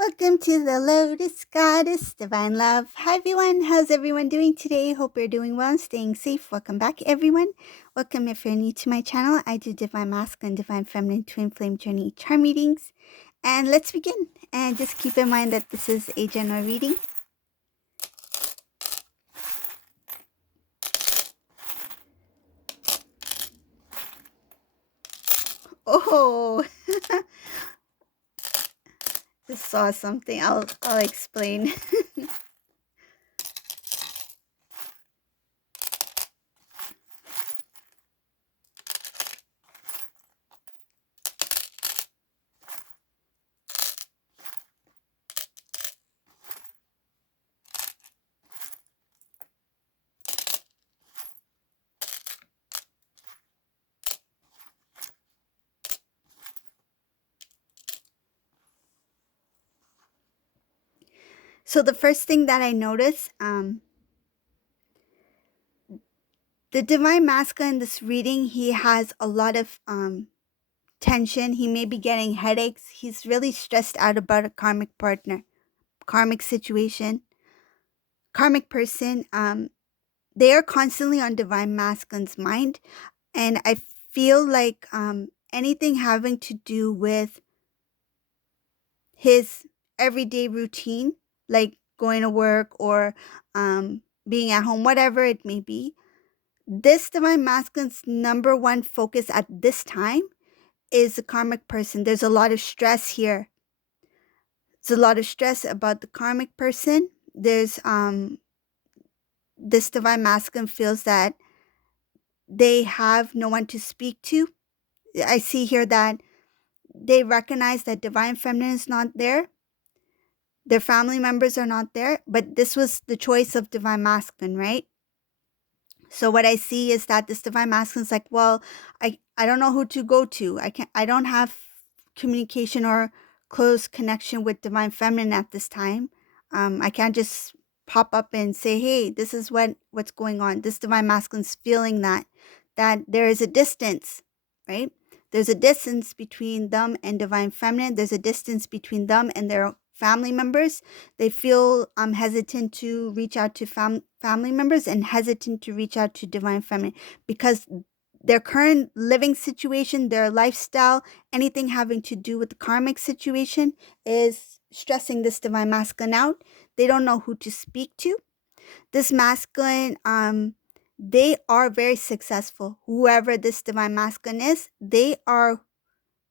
Welcome to the Lotus Goddess Divine Love. Hi everyone, how's everyone doing today? Hope you're doing well and staying safe. Welcome back everyone. Welcome if you're new to my channel. I do Divine Masculine, Divine Feminine, Twin Flame Journey charm readings. And let's begin. And just keep in mind that this is a general reading. Oh, just saw something. I'll explain. So the first thing that I noticed, the Divine Masculine in this reading, he has a lot of tension. He may be getting headaches. He's really stressed out about a karmic partner, karmic situation, karmic person. They are constantly on Divine Masculine's mind. And I feel like anything having to do with his everyday routine, like going to work or being at home, whatever it may be, this Divine Masculine's number one focus at this time is a karmic person. There's a lot of stress here. There's a lot of stress about the karmic person. There's this Divine Masculine feels that they have no one to speak to. I see here that they recognize that Divine Feminine is not there. Their family members are not there, but this was the choice of Divine Masculine, right? So what I see is that this Divine Masculine is like, well, I don't know who to go to. I don't have communication or close connection with Divine Feminine at this time. I can't just pop up and say, hey, this is what's going on. This Divine Masculine's feeling that there is a distance, right? There's a distance between them and Divine Feminine. There's a distance between them and their family members. They feel hesitant to reach out to family members and hesitant to reach out to Divine Feminine because their current living situation, their lifestyle, anything having to do with the karmic situation is stressing this Divine Masculine out. They don't know who to speak to. This masculine, they are very successful. Whoever this Divine Masculine is, they are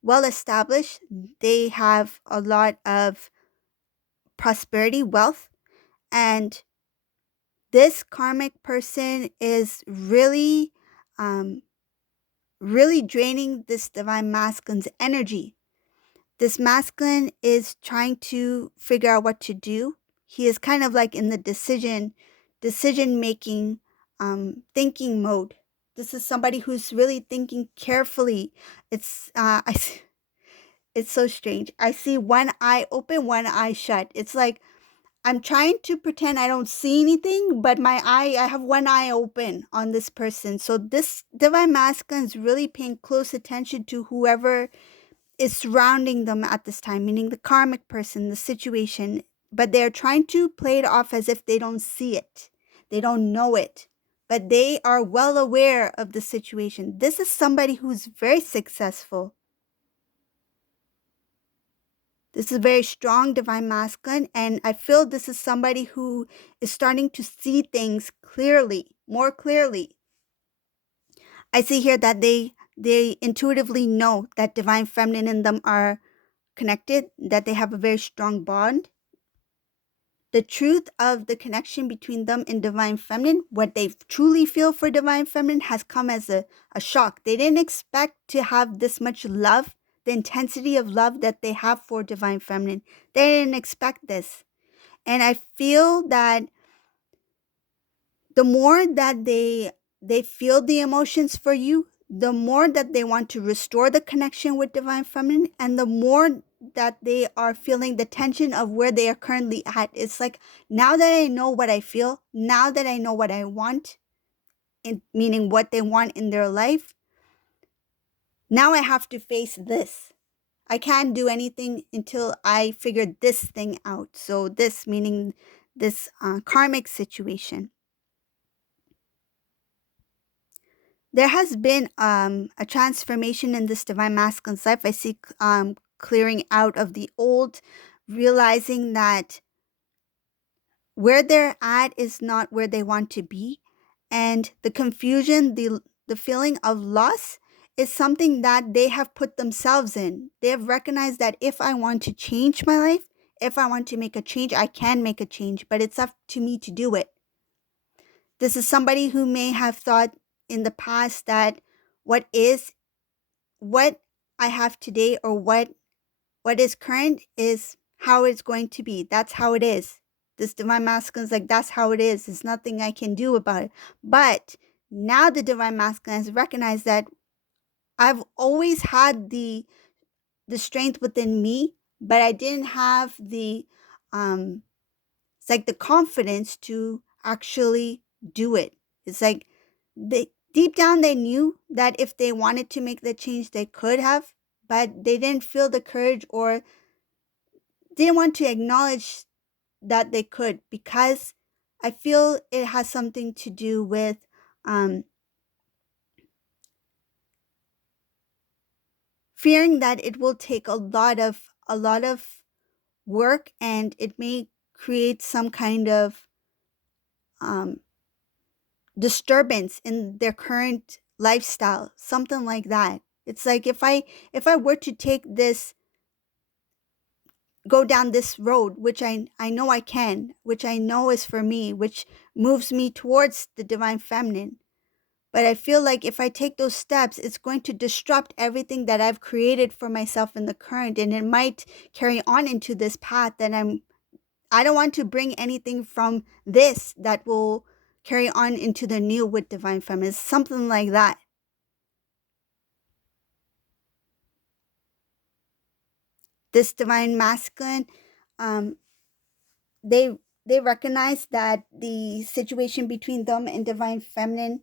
well established. They have a lot of prosperity, wealth, and this karmic person is really draining this Divine Masculine's energy. This masculine is trying to figure out what to do. He is kind of like in the decision making, thinking mode. This is somebody who's really thinking carefully. It's it's so strange. I see one eye open, one eye shut. It's like I'm trying to pretend I don't see anything, but I have one eye open on this person. So this Divine Masculine is really paying close attention to whoever is surrounding them at this time, meaning the karmic person, the situation, but they're trying to play it off as if they don't see it. They don't know it, but they are well aware of the situation. This is somebody who's very successful. This is a very strong Divine Masculine, and I feel this is somebody who is starting to see things clearly, more clearly. I see here that they intuitively know that Divine Feminine and them are connected, that they have a very strong bond. The truth of the connection between them and Divine Feminine, what they truly feel for Divine Feminine, has come as a shock. They didn't expect to have this much love, the intensity of love that they have for Divine Feminine. They didn't expect this. And I feel that the more that they feel the emotions for you, the more that they want to restore the connection with Divine Feminine, and the more that they are feeling the tension of where they are currently at. It's like, now that I know what I feel, now that I know what I want, meaning what they want in their life, now I have to face this. I can't do anything until I figure this thing out. So, this meaning this karmic situation. There has been a transformation in this divine masculine's life. I see clearing out of the old, realizing that where they're at is not where they want to be, and the confusion, the feeling of loss is something that they have put themselves in. They have recognized that if I want to change my life, if I want to make a change, I can make a change, but it's up to me to do it. This is somebody who may have thought in the past that what is what I have today, or what is current is how it's going to be. That's how it is. This divine masculine is like, that's how it is. There's nothing I can do about it. But now the divine masculine has recognized that I've always had the strength within me, but I didn't have the it's like the confidence to actually do it. It's like they deep down they knew that if they wanted to make the change they could have, but they didn't feel the courage, or didn't want to acknowledge that they could, because I feel it has something to do with um, fearing that it will take a lot of work, and it may create some kind of um, disturbance in their current lifestyle, something like that. It's like if I were to take this go down this road, which I know I can, which I know is for me, which moves me towards the divine feminine. But I feel like if I take those steps, it's going to disrupt everything that I've created for myself in the current, and it might carry on into this path that I don't want to bring anything from this that will carry on into the new with divine feminine, something like that. This divine masculine, um, they they recognize that the situation between them and divine feminine,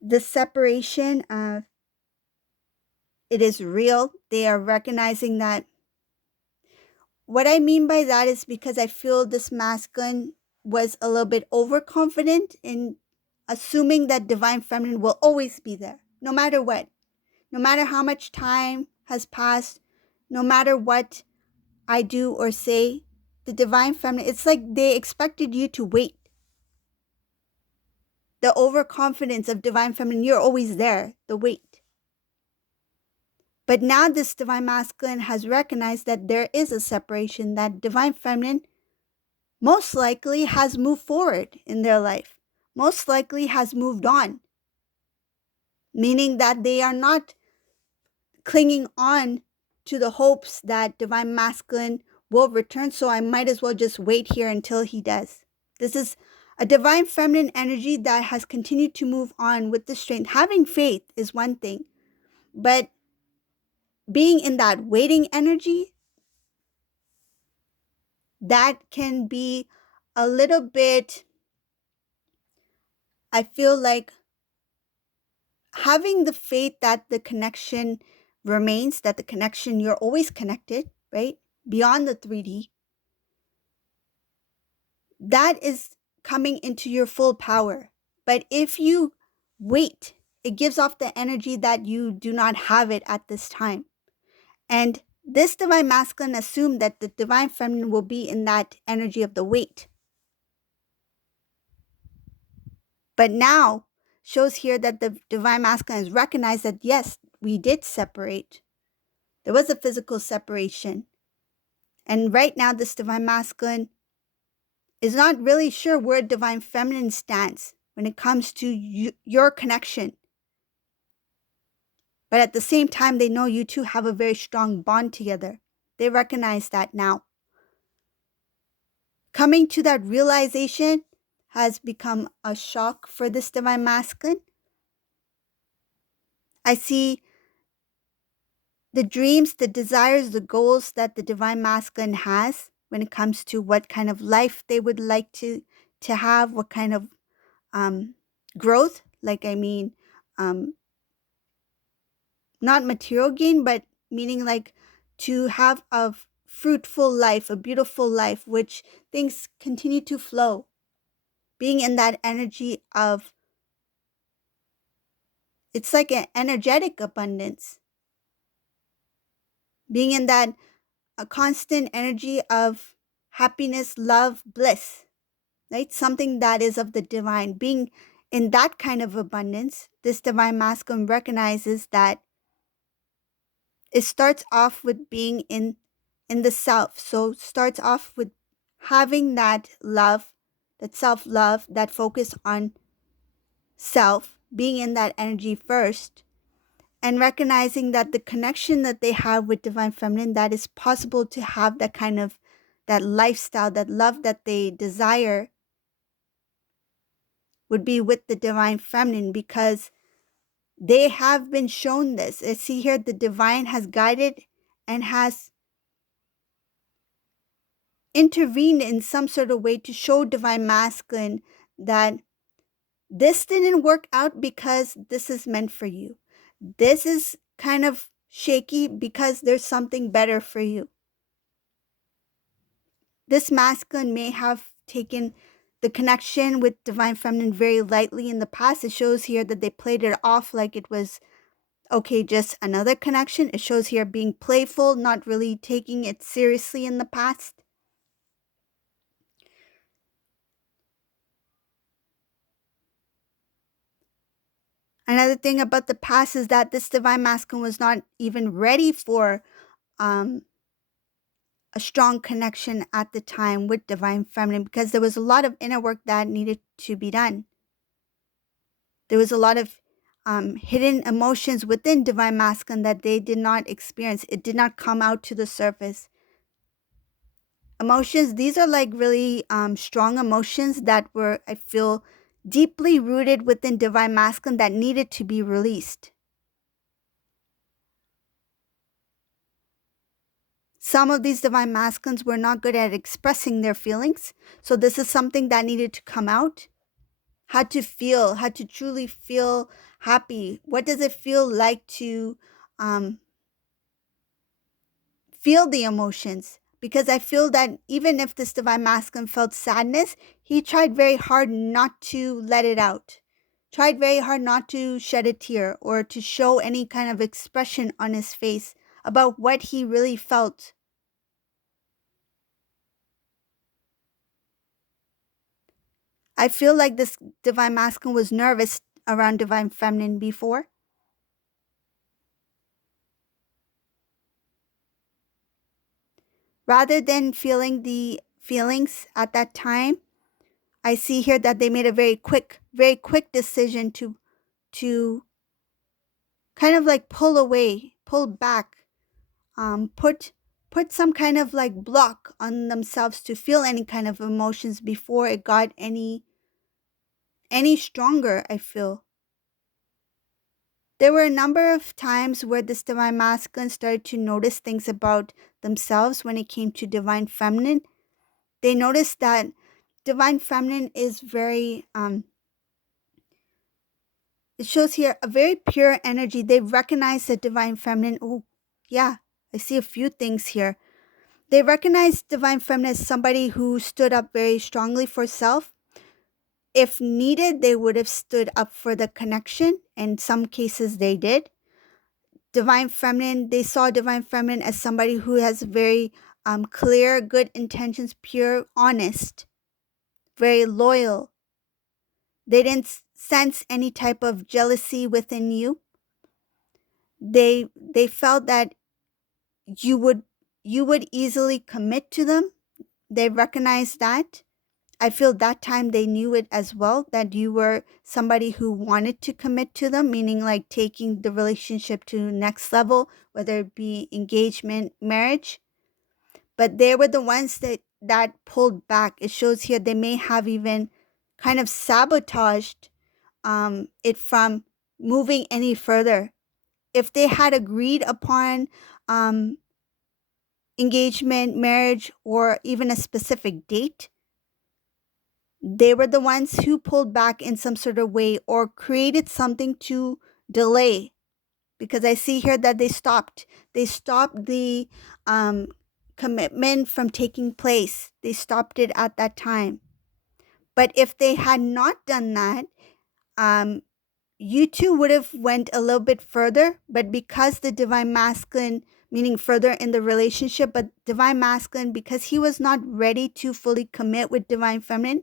the separation, it is real. They are recognizing that. What I mean by that is because I feel this masculine was a little bit overconfident in assuming that divine feminine will always be there, no matter what, no matter how much time has passed, no matter what I do or say. The divine feminine, it's like they expected you to wait. The overconfidence of divine feminine, you're always there, the wait. But now this divine masculine has recognized that there is a separation, that divine feminine most likely has moved forward in their life, most likely has moved on, meaning that they are not clinging on to the hopes that divine masculine will return, so I might as well just wait here until he does. This is a divine feminine energy that has continued to move on with the strength. Having faith is one thing, but being in that waiting energy, that can be a little bit, I feel like, having the faith that the connection remains, that the connection, you're always connected, right? Beyond the 3D, that is coming into your full power. But if you wait, it gives off the energy that you do not have it at this time. And this divine masculine assumed that the divine feminine will be in that energy of the wait. But now shows here that the divine masculine has recognized that yes, we did separate. There was a physical separation. And right now, this divine masculine is not really sure where divine feminine stands when it comes to your connection. But at the same time, they know you two have a very strong bond together. They recognize that now. Coming to that realization has become a shock for this divine masculine. I see the dreams, the desires, the goals that the divine masculine has when it comes to what kind of life they would like to have, what kind of um, growth, like I mean, um, not material gain, but meaning like to have a fruitful life, a beautiful life, which things continue to flow. Being in that energy of, it's like an energetic abundance. Being in that a constant energy of happiness, love, bliss, right? Something that is of the divine. Being in that kind of abundance, this divine masculine recognizes that it starts off with being in the self. So it starts off with having that love, that self-love, that focus on self, being in that energy first, and recognizing that the connection that they have with divine feminine, that is possible to have that kind of, that lifestyle, that love that they desire, would be with the divine feminine, because they have been shown this. I see here the divine has guided and has intervened in some sort of way to show divine masculine that this didn't work out because this is meant for you. This is kind of shaky because there's something better for you. This masculine may have taken the connection with divine feminine very lightly in the past. It shows here that they played it off like it was, okay, just another connection. It shows here being playful, not really taking it seriously in the past. Another thing about the past is that this divine masculine was not even ready for um, a strong connection at the time with divine feminine, because there was a lot of inner work that needed to be done. There was a lot of hidden emotions within divine masculine that they did not experience. It did not come out to the surface. Emotions, these are like really strong emotions that were, I feel, deeply rooted within divine masculine that needed to be released. Some of these divine masculines were not good at expressing their feelings. So this is something that needed to come out. How to feel, how to truly feel happy. What does it feel like to feel the emotions? Because I feel that even if this divine masculine felt sadness, he tried very hard not to let it out. Tried very hard not to shed a tear or to show any kind of expression on his face about what he really felt. I feel like this divine masculine was nervous around divine feminine before. Rather than feeling the feelings at that time, I see here that they made a very quick decision to kind of like pull away, pull back, put some kind of like block on themselves to feel any kind of emotions before it got any stronger, I feel. There were a number of times where this divine masculine started to notice things about themselves when it came to divine feminine. They noticed that divine feminine is very it shows here a very pure energy. They recognize the divine feminine. Oh, yeah, I see a few things here. They recognize divine feminine as somebody who stood up very strongly for self. If needed, they would have stood up for the connection. In some cases, they did. Divine feminine, they saw divine feminine as somebody who has very clear, good intentions, pure, honest, very loyal. They didn't sense any type of jealousy within you. They felt that you would easily commit to them. They recognized that. I feel that time they knew it as well, that you were somebody who wanted to commit to them, meaning like taking the relationship to next level, whether it be engagement, marriage. But they were the ones that pulled back. It shows here they may have even kind of sabotaged it from moving any further. If they had agreed upon um, engagement, marriage, or even a specific date, they were the ones who pulled back in some sort of way or created something to delay. because I see here that they stopped the um, commitment from taking place. They stopped it at that time. But if they had not done that, um, you two would have went a little bit further. But because the divine masculine, meaning further in the relationship, but divine masculine, because he was not ready to fully commit with divine feminine,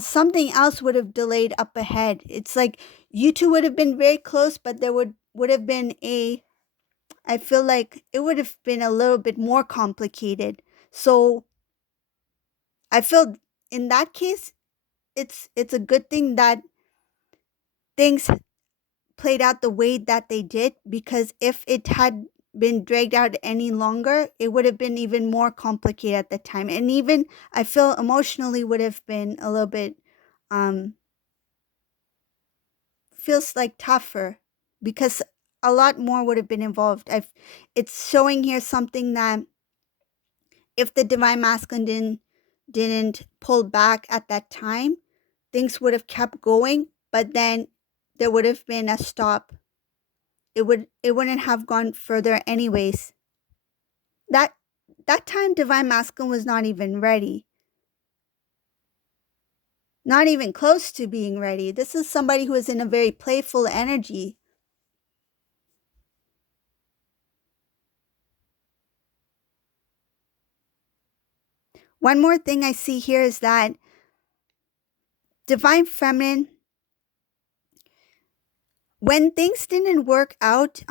something else would have delayed up ahead. It's like you two would have been very close, but there would have been a, I feel like it would have been a little bit more complicated. So I feel in that case, it's a good thing that things played out the way that they did, because if it had been dragged out any longer, it would have been even more complicated at the time. And even I feel emotionally would have been a little bit um feels like tougher, because a lot more would have been involved. It's showing here something that if the divine masculine didn't pull back at that time, things would have kept going, but then there would have been a stop. It wouldn't have gone further anyways. That that time divine masculine was not even ready. Not even close to being ready. This is somebody who is in a very playful energy. One more thing I see here is that divine feminine, when things didn't work out,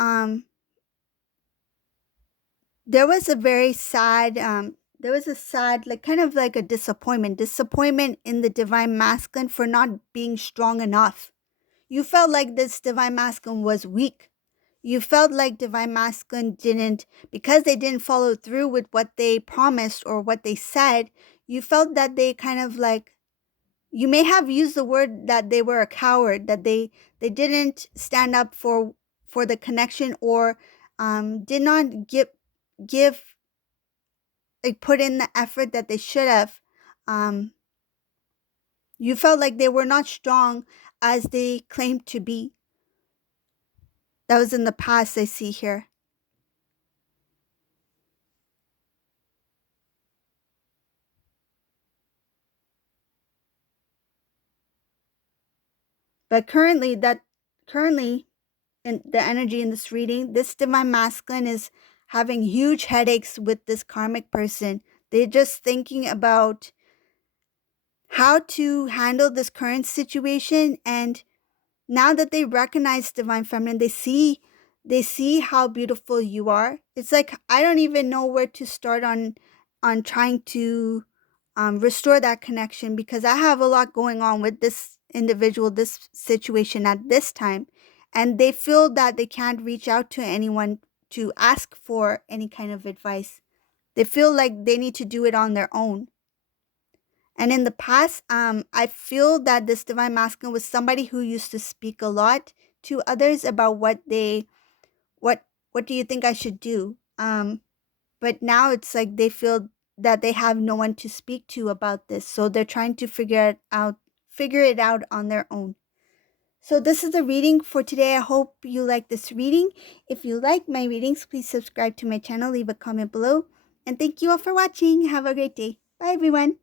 there was a very sad there was a sad, like, kind of like a disappointment in the divine masculine for not being strong enough. You felt like this divine masculine was weak. You felt like divine masculine didn't, because they didn't follow through with what they promised or what they said. You felt that they kind of like, you may have used the word that they were a coward, that they didn't stand up for the connection, or did not give, like, put in the effort that they should have. um you felt like they were not strong as they claimed to be. That was in the past, I see here. But currently in the energy in this reading, this divine masculine is having huge headaches with this karmic person. They're just thinking about how to handle this current situation. And now that they recognize divine feminine, they see how beautiful you are. It's like I don't even know where to start on trying to restore that connection, because I have a lot going on with this individual, this situation at this time, and they feel that they can't reach out to anyone to ask for any kind of advice. They feel like they need to do it on their own. And in the past, I feel that this divine masculine was somebody who used to speak a lot to others about what what do you think I should do? But now it's like they feel that they have no one to speak to about this, so they're trying to figure it out on their own. So this is the reading for today. I hope you like this reading. If you like my readings, please subscribe to my channel, leave a comment below, and thank you all for watching. Have a great day. Bye everyone.